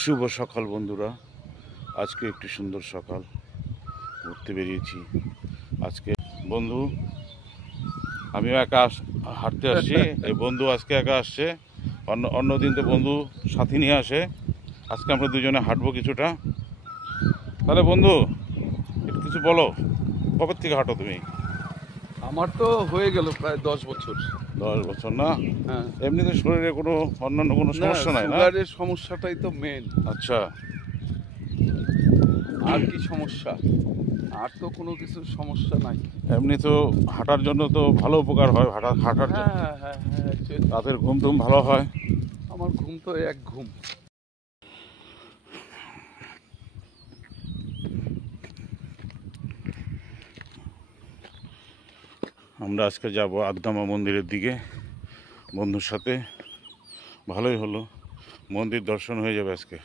শুভ সকাল বন্ধুরা। আজকে একটি সুন্দর সকাল, ঘুরতে বেরিয়েছি আজকে। বন্ধু আমিও একা হাঁটতে আসছি, এই বন্ধু আজকে একা আসছে। অন্য দিন তো বন্ধু সাথী নিয়ে আসে, আজকে আমরা দুজনে হাঁটবো কিছুটা। তাহলে বন্ধু একটু কিছু বলো, কবে থেকে হাঁটো তুমি? আমার তো হয়ে গেল প্রায় 10 বছর। 10 বছর না? হ্যাঁ, এমনিতে শরীরে অন্যান্য কোনো না সমস্যা নাই না? সুগারের সমস্যাটাই তো মেন। আচ্ছা, আর কি সমস্যা? আর তো কোনো কিছু সমস্যা নাই। এমনি তো হাঁটার জন্য তো ভালো উপকার হয়, হাঁটার হ্যাঁ হ্যাঁ হ্যাঁ হ্যাঁ actually রাতের ঘুম টুম ভালো হয়। আমার ঘুম তো এক ঘুম। আমরা আজকে যাব আদ্দামা মন্দিরের দিকে বন্ধুর সাথে। ভালোই হলো, মন্দির দর্শন হয়ে যাবে আজকে।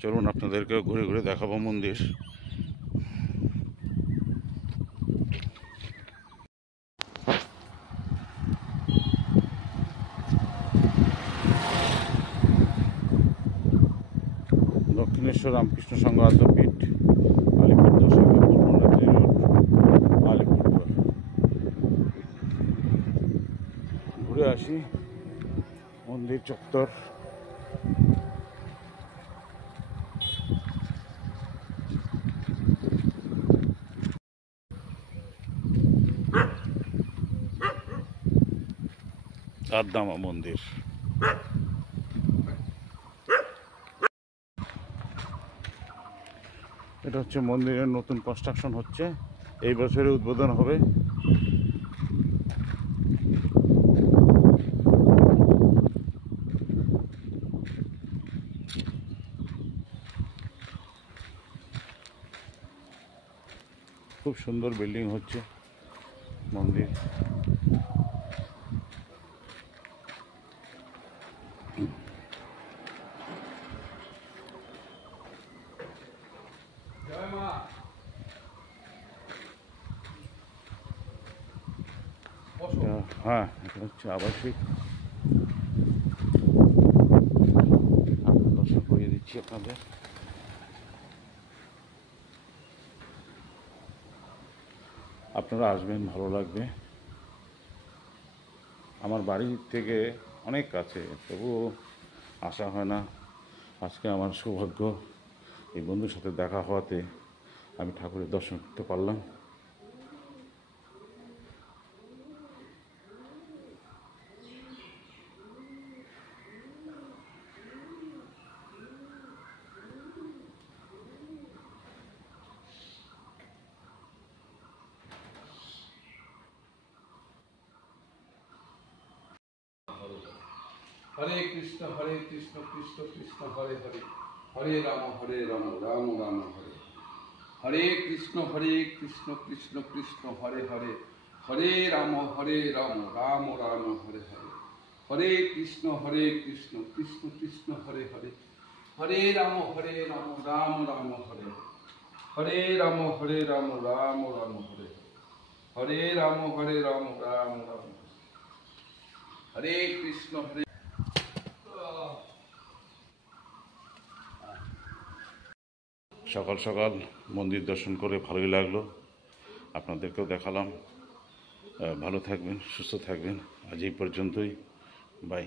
চলুন আপনাদেরকে ঘুরে ঘুরে দেখাবো মন্দির। দক্ষিণেশ্বর রামকৃষ্ণ সংঘ আদ্যাপীঠ, আলিপুরদুয়ার শাখা, মূলমন্দির রোড, আলিপুরদুয়ার। ঘুরে আসি মন্দির চত্বর। আদ্দামা মন্দির। এটা হচ্ছে মন্দিরের নতুন কনস্ট্রাকশন হচ্ছে, এই বছরে উদ্বোধন হবে। খুব সুন্দর বিল্ডিং হচ্ছে মন্দির। হ্যাঁ, এটা হচ্ছে আবাসিক। দর্শন করিয়ে দিচ্ছি আপনাদের। আপনারা আসবেন, ভালো লাগবে। আমার বাড়ি থেকে অনেক কাছে, তবুও আসা হয় না। আজকে আমার সৌভাগ্য, এই বন্ধুর সাথে দেখা হওয়াতে আমি ঠাকুরের দর্শন করতে পারলাম। হরে কৃষ্ণ কৃষ্ণ কৃষ্ণ হরে হরে, হরে রাম রাম রাম হরে। হরে কৃষ্ণ কৃষ্ণ কৃষ্ণ হরে হরে, হরে রাম রাম রাম হরে হরে। হরে কৃষ্ণ কৃষ্ণ কৃষ্ণ হরে হরে, হরে রাম রাম রাম হরে হরে। হরে রাম রাম রাম হরে হরে, হরে রাম রাম রাম। হরে কৃষ্ণ সকাল সকাল মন্দির দর্শন করে ভালোই লাগলো, আপনাদেরকেও দেখালাম। ভালো থাকবেন, সুস্থ থাকবেন। আজ এই পর্যন্তই, বাই।